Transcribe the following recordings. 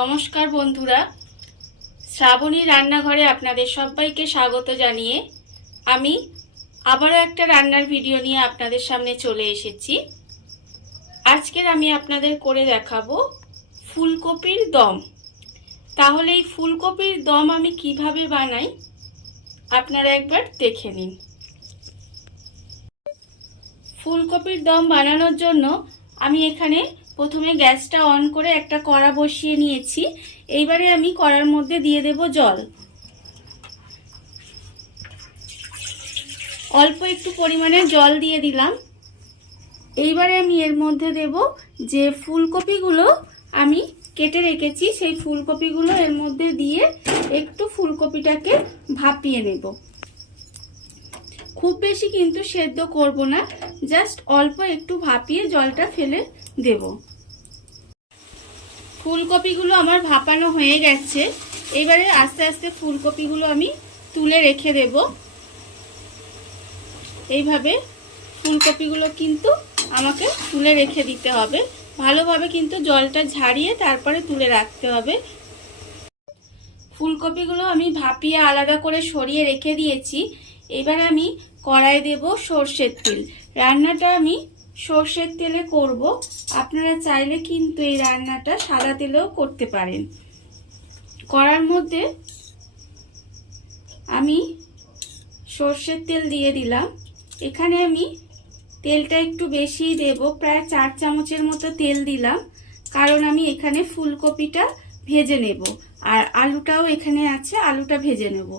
নমস্কার বন্ধুরা, শ্রাবণী রান্নাঘরে আপনাদের সবাইকে স্বাগত জানিয়ে আমি আবারও একটা রান্নার ভিডিও নিয়ে আপনাদের সামনে চলে এসেছি। আজকের আমি আপনাদের করে দেখাবো ফুলকপির দম। তাহলে এই ফুলকপির দম আমি কিভাবে বানাই আপনারা একবার দেখে নিন। ফুলকপির দম বানানোর জন্য আমি এখানে প্রথমে গ্যাসটা অন করে একটা কড়া বসিয়ে নিয়েছি। এইবারে আমি কড়ার মধ্যে দিয়ে দেব জল। অল্প একটু পরিমাণে জল দিয়ে দিলাম। এইবারে আমি এর মধ্যে দেব যে ফুলকপিগুলো আমি কেটে রেখেছি, সেই ফুলকপিগুলো এর মধ্যে দিয়ে একটু ফুলকপিটাকে ভাপিয়ে নেব। খুব বেশি কিন্তু সেদ্ধ করব না, জাস্ট অল্প একটু ভাপিয়ে জলটা ফেলে দেব। ফুলকপিগুলো আমার ভাপানো হয়ে গেছে। এবারে আস্তে আস্তে ফুলকপিগুলো আমি তুলে রেখে দেব। এইভাবে ফুলকপিগুলো কিন্তু আমাকে তুলে রেখে দিতে হবে। ভালোভাবে কিন্তু জলটা ঝাড়িয়ে তারপরে তুলে রাখতে হবে। ফুলকপিগুলো আমি ভাপিয়ে আলাদা করে সরিয়ে রেখে দিয়েছি। এবারে আমি কড়াই দেব সর্ষের তেল। রান্নাটা আমি সর্ষের তেলে করব। আপনারা চাইলে কিন্তু এই রান্নাটা সাদা তেলেও করতে পারেন। কড়ার মধ্যে আমি সর্ষের তেল দিয়ে দিলাম। এখানে আমি তেলটা একটু বেশি দেব, প্রায় 4 চামচের মতো তেল দিলাম, কারণ আমি এখানে ফুলকপিটা ভেজে নেব আর আলুটাও এখানে আছে, আলুটা ভেজে নেব।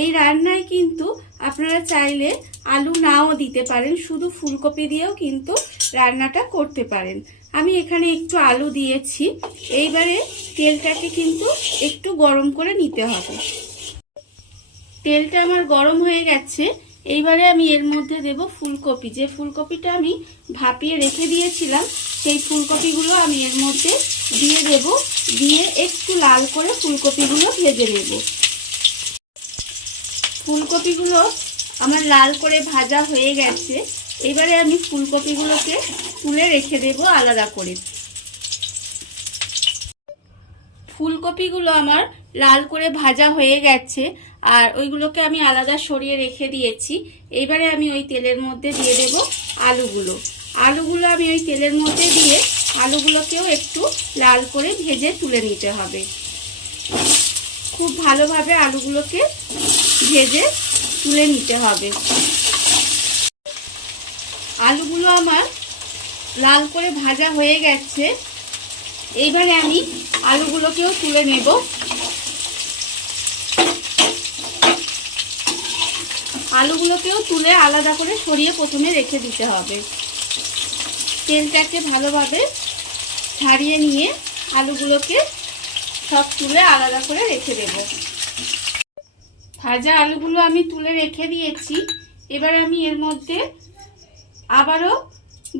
এই রান্নায় কিন্তু আপনারা চাইলে আলু নাও দিতে পারেন, শুধু ফুলকপি দিয়েও কিন্তু রান্নাটা করতে পারেন। আমি এখানে একটু আলু দিয়েছি। এইবারে তেলটাকে কিন্তু একটু গরম করে নিতে হবে। তেলটা আমার গরম হয়ে গেছে। এইবারে আমি এর মধ্যে দেব ফুলকপি। যে ফুলকপিটা আমি ভাপিয়ে রেখে দিয়েছিলাম, সেই ফুলকপিগুলো আমি এর মধ্যে দিয়ে দেব। দিয়ে একটু লাল করে ফুলকপিগুলো ভেজে নেব। ফুলকপিগুলো আমার লাল করে ভাজা হয়ে গেছে। এবারে আমি ফুলকপিগুলোকে তুলে রেখে দেব আলাদা করে। ফুলকপিগুলো আমার লাল করে ভাজা হয়ে গেছে আর ওইগুলোকে আমি আলাদা সরিয়ে রেখে দিয়েছি। এবারে আমি ওই তেলের মধ্যে দিয়ে দেব আলুগুলো। আলুগুলো আমি ওই তেলের মধ্যে দিয়ে আলুগুলোকেও একটু লাল করে ভেজে তুলে নিতে হবে। খুব ভালোভাবে আলুগুলোকে ভেজে তুলে নিতে হবে। আলুগুলো আমার লাল করে ভাজা হয়ে গেছে। এইবারে আমি আলুগুলোকেও তুলে নেব। আলুগুলোকেও তুলে আলাদা করে সরিয়ে প্রথমে রেখে দিতে হবে। তেলটাকে ভালোভাবে ছাড়িয়ে নিয়ে আলুগুলোকে সব তুলে আলাদা করে রেখে দেব। ভাজা আলুগুলো আমি তুলে রেখে দিয়েছি। এবার আমি এর মধ্যে আবারও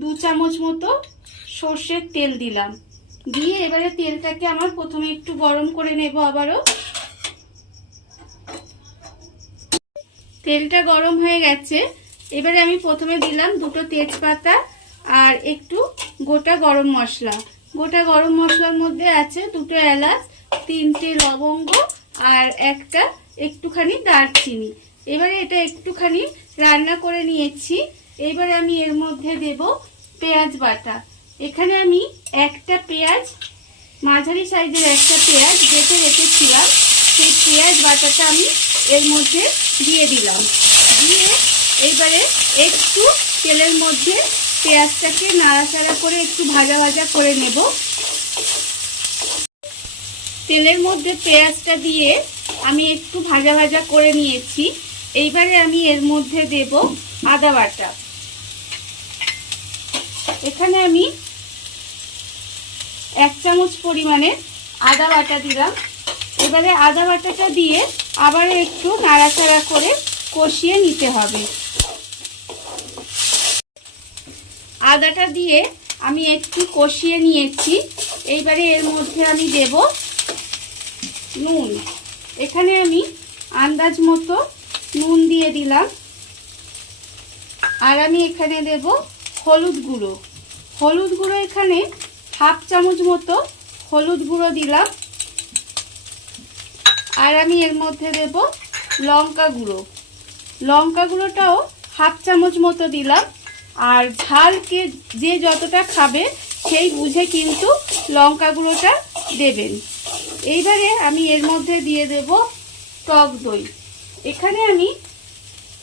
2 চামচ মতো সর্ষের তেল দিলাম। দিয়ে এবারে তেলটাকে আমার প্রথমে একটু গরম করে নেব। আবারও তেলটা গরম হয়ে গেছে। এবারে আমি প্রথমে দিলাম 2টো তেজপাতা আর একটু গোটা গরম মশলা। গোটা গরম মশলার মধ্যে আছে 2টো এলাচ, 3টে লবঙ্গ আর একটা একটুখানি দারচিনি। এবারে এটা একটুখানি রান্না করে নিয়েছি। এবারে আমি এর মধ্যে দেব পেঁয়াজ বাটা। এখানে আমি একটা পেঁয়াজ, মাঝারি সাইজের একটা পেঁয়াজ বেটে রেখেছিলাম, সেই পেঁয়াজ বাটাটা আমি এর মধ্যে দিয়ে দিলাম। দিয়ে এইবারে একটু তেলের মধ্যে পেঁয়াজটাকে নাড়াচাড়া করে একটু ভাজা ভাজা করে নেব। তেলের মধ্যে পেঁয়াজটা দিয়ে আমি একটু ভাজা ভাজা করে নিয়েছি। এইবারে আমি এর মধ্যে দেব আদা বাটা। এখানে আমি 1 চামচ পরিমাণে আদা বাটা দিলাম। এবারে আদা বাটাটা দিয়ে আবার একটু নাড়াচাড়া করে কষিয়ে নিতে হবে। আদাটা দিয়ে আমি একটু কষিয়ে নিয়েছি। এইবারে এর মধ্যে আমি দেব নুন। এখানে আমি আন্দাজ মতো নুন দিয়ে দিলাম। আর আমি এখানে দেব হলুদ গুঁড়ো। হলুদ গুঁড়ো এখানে 1/2 চামচ মতো হলুদ গুঁড়ো দিলাম। আর আমি এর মধ্যে দেব লঙ্কা গুঁড়ো। লঙ্কা গুঁড়োটাও হাফ চামচ মতো দিলাম। আর ঝালকে যে যতটা খাবে সেই বুঝে কিন্তু লঙ্কা গুঁড়োটা দেবেন। এইবারে আমি এর মধ্যে দিয়ে দেব টক দই। এখানে আমি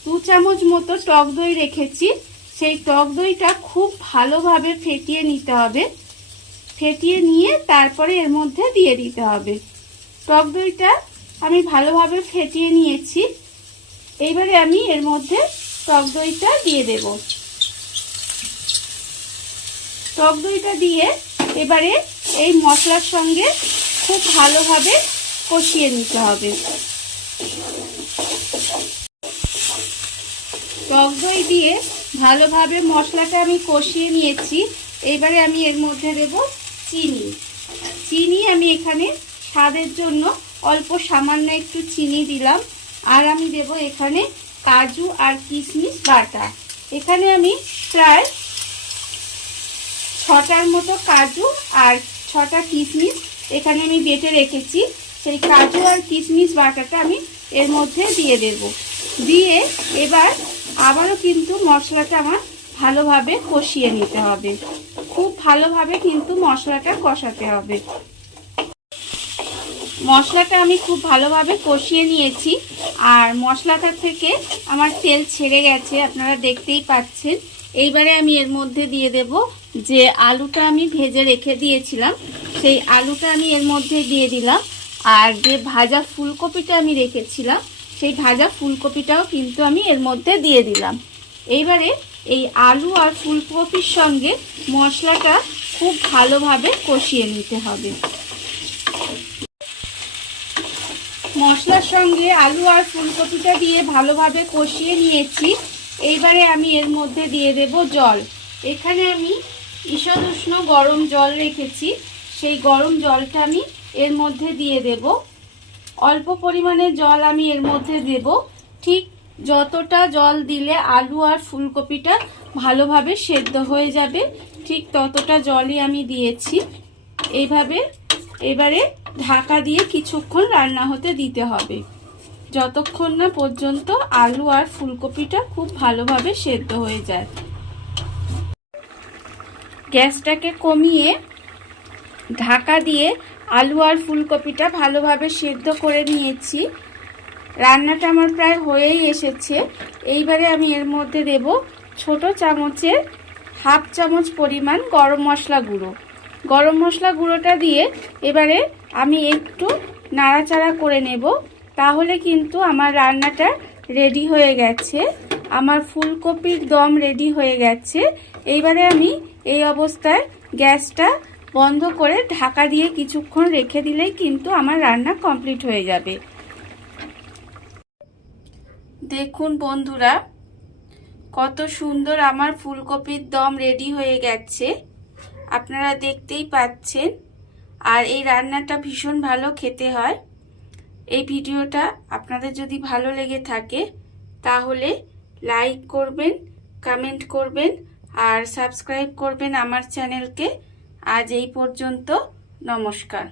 2 চামচ মতো টক দই রেখেছি। সেই টক দইটা খুব ভালোভাবে ফেটিয়ে নিতে হবে। ফেটিয়ে নিয়ে তারপরে এর মধ্যে দিয়ে দিতে হবে। টক দইটা আমি ভালোভাবে ফেটিয়ে নিয়েছি। এইবারে আমি এর মধ্যে টক দইটা দিয়ে দেব। টক দইটা দিয়ে এবারে এই মশলার সঙ্গে খুব ভালোভাবে কষিয়ে নিতে হবে। টক দই দিয়ে ভালোভাবে মশলাটা আমি কষিয়ে নিয়েছি। এবারে আমি এর মধ্যে দেব চিনি। চিনি আমি এখানে স্বাদের জন্য অল্প সামান্য একটু চিনি দিলাম। আর আমি দেব এখানে কাজু আর কিশমিশ বাটা। এখানে আমি প্রায় 6টার মতো কাজু আর 6টা কিশমিশ এখানে আমি বেটে রেখেছি। সেই কাজু আর কিশমিশ বাটাটা আমি এর মধ্যে দিয়ে দেব। দিয়ে এবার আবারও কিন্তু মশলাটা আমার ভালোভাবে কষিয়ে নিতে হবে। খুব ভালোভাবে কিন্তু মশলাটা কষাতে হবে। মশলাটা আমি খুব ভালোভাবে কষিয়ে নিয়েছি। আর মশলাটা থেকে আমার তেল ছেড়ে গেছে, আপনারা দেখতেই পাচ্ছেন। এইবারে আমি এর মধ্যে দিয়ে দেব যে আলুটা আমি ভেজে রেখে দিয়েছিলাম, সেই আলুটা আমি এর মধ্যে দিয়ে দিলাম। আর যে ভাজা ফুলকপিটা আমি রেখেছিলাম, সেই ভাজা ফুলকপিটাও কিন্তু আমি এর মধ্যে দিয়ে দিলাম। এইবারে এই আলু আর ফুলকপির সঙ্গে মশলাটা খুব ভালোভাবে কষিয়ে নিতে হবে। মশলার সঙ্গে আলু আর ফুলকপিটা দিয়ে ভালোভাবে কষিয়ে নিয়েছি। এইবারে আমি এর মধ্যে দিয়ে দেব জল। এখানে আমি ঈষৎ উষ্ণ গরম জল রেখেছি, সেই গরম জলটা আমি এর মধ্যে দিয়ে দেব। অল্প পরিমাণে জল আমি এর মধ্যে দেব। ঠিক যতটা জল দিলে আলু আর ফুলকপিটা ভালোভাবে সেদ্ধ হয়ে যাবে, ঠিক ততটা জলই আমি দিয়েছি। এইভাবে এবারে ঢাকা দিয়ে কিছুক্ষণ রান্না হতে দিতে হবে, যতক্ষণ না পর্যন্ত আলু আর ফুলকপিটা খুব ভালোভাবে সেদ্ধ হয়ে যায়। গ্যাসটাকে কমিয়ে ঢাকা দিয়ে আলু আর ফুলকপিটা ভালোভাবে সেদ্ধ করে নিয়েছি। রান্নাটা আমার প্রায় হয়েই এসেছে। এইবারে আমি এর মধ্যে দেব ছোট চামচের হাফ চামচ পরিমাণ গরম মশলা গুঁড়ো। গরম মশলা গুঁড়োটা দিয়ে এবারে আমি একটু নাড়াচাড়া করে নেব। তাহলে কিন্তু আমার রান্নাটা রেডি হয়ে গেছে। আমার ফুলকপির দম রেডি হয়ে গেছে। এইবারে আমি এই অবস্থায় গ্যাসটা বন্ধ করে ঢাকা দিয়ে কিছুক্ষণ রেখে দিলেই কিন্তু আমার রান্না কমপ্লিট হয়ে যাবে। দেখুন বন্ধুরা, কত সুন্দর আমার ফুলকপির দম রেডি হয়ে গেছে, আপনারা দেখতেই পাচ্ছেন। আর এই রান্নাটা ভীষণ ভালো খেতে হয়। এই ভিডিওটা আপনাদের যদি ভালো লেগে থাকে তাহলে লাইক করবেন, কমেন্ট করবেন আর সাবস্ক্রাইব করবেন আমার চ্যানেলকে। আজ এই পর্যন্ত, নমস্কার।